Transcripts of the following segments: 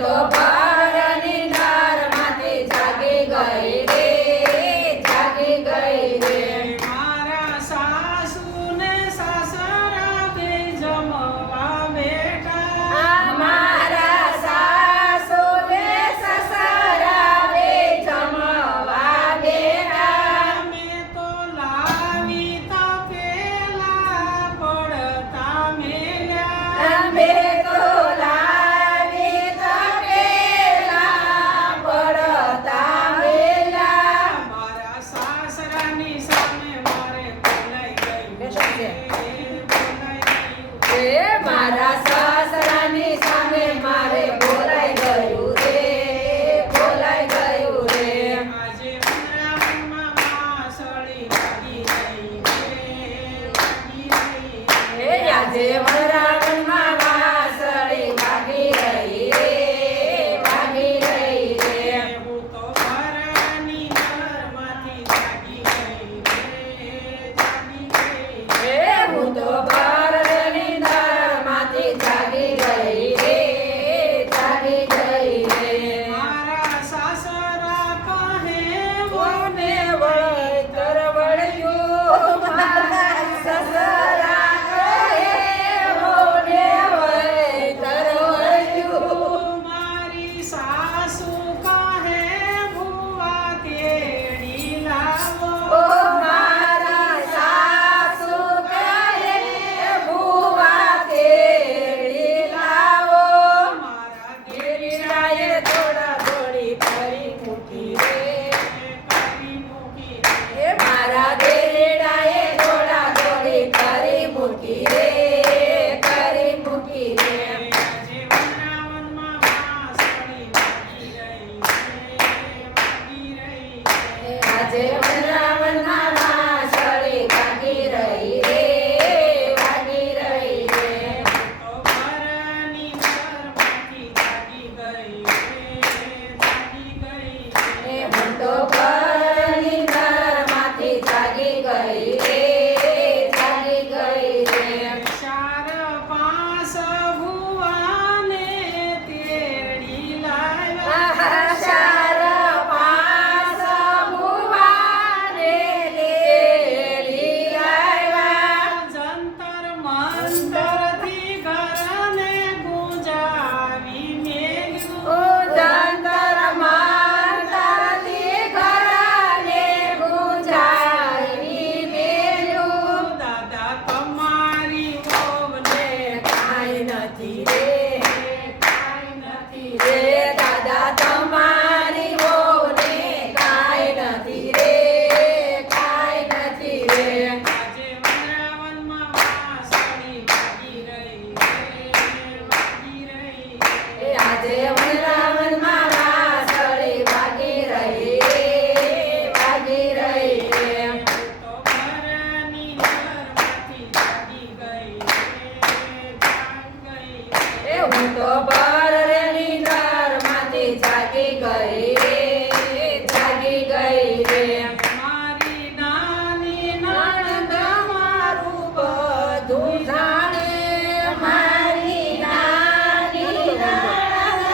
તો ભર નિંદરમાંથી જાગી ગઈ રે, જાગી ગઈ રે. મારા સાસુ ને સાસરા બે જમવા બેઠા. મારા સાસુ ને સસરા બે જમવા બેઠા. મેં તો લાવી તપેલા પડતા મેલ્યા. અમે તો લાવી તપેલા પડતા મેલ્યા. મારા સાસરાની સામે મારે બોલાઈ ગયું રે, બોલાઈ ગયું. એ મારા સસરાની સામે મારે બોલાઈ ગયું રે, બોલાઈ ગયું રે. આજે વનરાવનમાં વાંસળી વાગી રહી રે, વાગી રહી રે. એ આજે વનરાવનમાં વાંસળી વાગી રહી રે, વાગી રહી રે. હું તો ભરની ઘરમાંથી જાગી ગઈ રે, જાગી ગઈ રે. એ હું તો ભર નિંદરમાંથી જાગી ગઈ રે, જાગી ગઈ રે. મારા સાસરા કહે કોને વળતર વળ્યું, મારા સસરા કહે કોને વળતર વળ્યું. મારી સાસુ કહે ભુવા તેડી લાવો. ઓ મારા સાસુ કહે ભુવા તેડી લાવો. મારા ગિરિરાએ દોડા દોડી કરી મૂકી રે, કરી મૂકી રે. એ મારા ગિરિરાએ દોડા દોડી કરી મૂકી રે, કરી મૂકી રે. આજે વનરાવનમાં વાંસળી વાગી રહી રે, વાગી રહી રે. આજે વનરાવનમાં વાંસળી વાગી રહી રે, વાગી રહી રે. તો ભરની ઘરમાંથી જાગી ગઈ રે, જાગી ગઈ રે. એ હું તો ભર નિંદરમાંથી જાગી ગઈ રે, જાગી ગઈ રે. ચાર પાંચ ભુવાને તેડી લાવ્યા. ચાર પાંચ ભુવાને તેડી લાવ્યા. જંતર મંતરથી ઘરને ગુંજાવી મેલ્યું. ઓ જંતર મંતરથી ઘરને ગુંજાવી મેલ્યું. દાદા તમારી વહુને કાંઈ નથી રે, કાંઈ નથી રે દાદા તમારી વહુને કાંઈ નથી રે, કાંઈ નથી રે. આજે વનરાવનમાં વાંસળી વાગી રહી રે, વાગી રહી એ રે. આજે વનરાવનમાં વાંસળી વાગી રહી રે, વાગી રહી રે. તો ભરની ઘરમાંથી જાગી ગઈ રે, જાગી ગઈ રે. એ હું તો ભર નિંદરમાંથી જાગી ગઈ રે, જાગી ગઈ રે. મારી નાની નણંદ નણંદ મારું બધું જાણે, મારી નાની નણંદ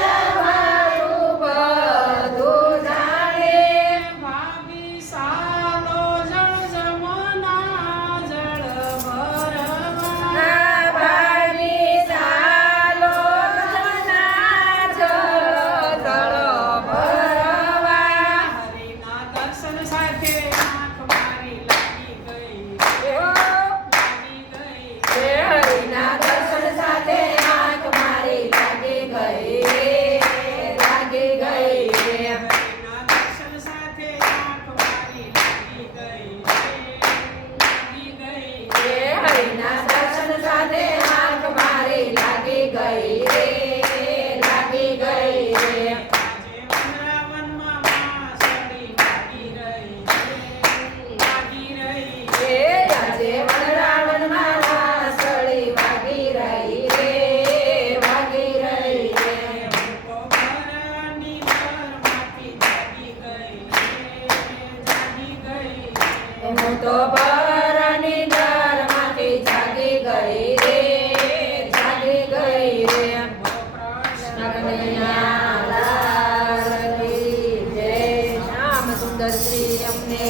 સુંદર શ્રી અમને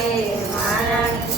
મહારાણી